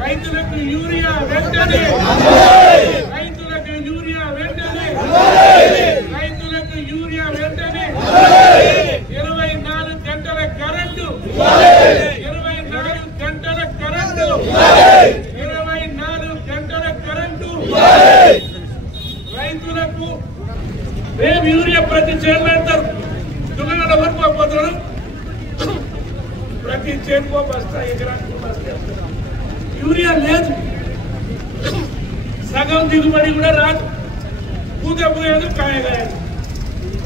రైతులకు యూరియా వెంటనే, రైతులకు యూరియా వెంటనే, రైతులకు యూరియా వెంటనే, 24 గంటల కరెంటు, 24 గంటల కరెంటు, 24 గంటల కరెంటు రైతులకు. రేపు యూరియా ప్రతి చేను పెడతారు, దున్నగడ వరకు ప్రతి చేనుకో బస్తా, ఎకరానికి బస్తా. యూరియా లేదు, సగం దిగుబడి కూడా రాదు, పూత పూయదు, కాయగాయదు.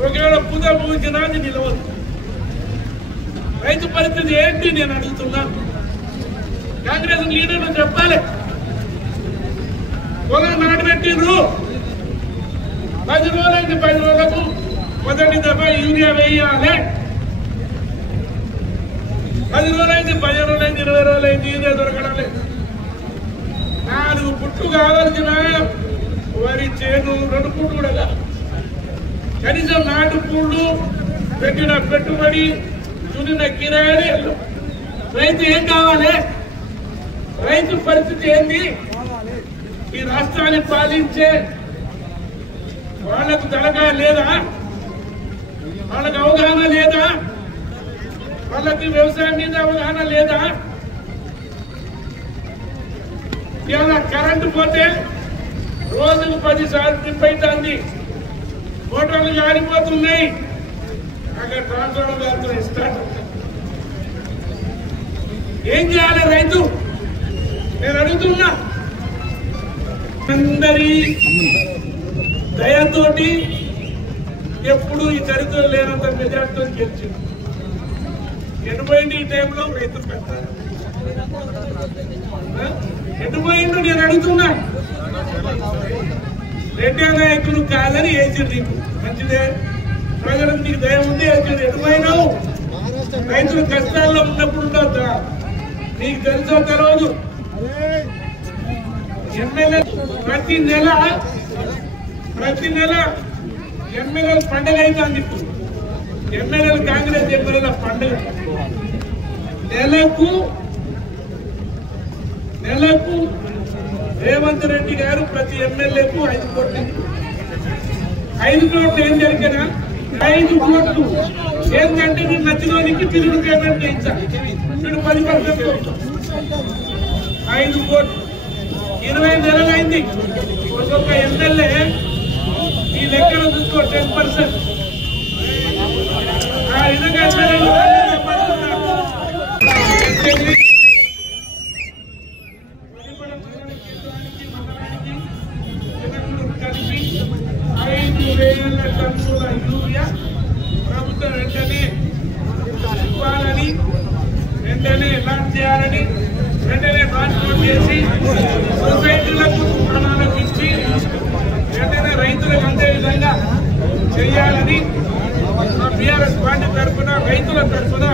ఒకవేళ పూత పూజినా అది నిలవదు. రైతు పరిస్థితి ఏంటి నేను అడుగుతున్నాను. కాంగ్రెస్ లీడర్లు చెప్పాలి. పొలం నాటబెట్టిండ్రు, 10 రోజులైంది, 10 రోజులకు మొదటి దఫా యూరియా వేయాలి. 10 రోజులైంది, 10 రోజులైంది, 20 రోజులైంది, యూరియా దొరకడం లేదు. 4 పుట్లు కావాల్సిన వరి చేను 2 పుట్లు కూడా కాదు. కనీసం నాటు పూళ్ళు పెట్టిన పెట్టుబడి, చునిన కిరాయి. రైతు ఏం కావాలి? రైతు పరిస్థితి ఏంది? ఈ రాష్ట్రాన్ని పాలించే వాళ్ళకు తలగా లేదా? వాళ్ళకు అవగాహన లేదా? వాళ్ళకి వ్యవసాయం మీద అవగాహన లేదా? ఇలా కరెంటు పోతే రోజుకు 10 సార్లు ట్రిప్ అవుతుంది, మోటార్లు జారిపోతున్నాయి, అక్కడ ట్రాన్స్ఫార్మర్ కాలుతున్నాయి, స్టార్ట్. ఏం చేయాలి రైతు? నేను అడుగుతున్నా. అందరి దయతోటి ఎప్పుడు ఈ చరిత్ర లేనంత మెజార్టీతో గెలిచింది. ఎటుపోయింది ఈ టైంలో రైతులు పెట్టారు? ఎటుపోయిండు నేను అడుగుతున్నా. రెడ్డి నాయకులు కాదని వేసింది నీకు మంచిదే, ప్రజలకు నీకు దయ ఉంది వేసింది. ఎటుపోయినావు? రైతులు కష్టాల్లో ఉన్నప్పుడు ఉండొద్దా? నీకు తెలుసో తెలియదు. ఎమ్మెల్యే ప్రతి నెల ఎమ్మెల్యేలు పండుగ అవుతుంది. ఇప్పుడు ఎమ్మెల్యేలు, కాంగ్రెస్ ఎమ్మెల్యేల పండుగ. నెలకు రేవంత్ రెడ్డి గారు ప్రతి ఎమ్మెల్యేకు 5 కోట్లు. 5 కోట్లు ఏం జరిగినా 5 కోట్లు ఏంటంటే మీరు నచ్చినోనికి తిరుగు పేమెంట్ చేయించాలి. మీరు 10% 5 కోట్లు 20 నెలలు అయింది. ఒక్కొక్క ఎమ్మెల్యే ఈ లెక్కను చూసుకో 10%. ఆ విధంగా కలిపి 5,000 టన్నుల యూరియా ప్రభుత్వం వెంటనే ఇవ్వాలని, వెంటనే లాంచ్ చేయాలని, వెంటనే ట్రాన్స్పోర్ట్ చేసి సొసైటీలకు, దుకాణాలకు ఇచ్చి వెంటనే రైతులకు అందే విధంగా చేయాలని మా బీఆర్ఎస్ పార్టీ తరఫున, రైతుల తరఫున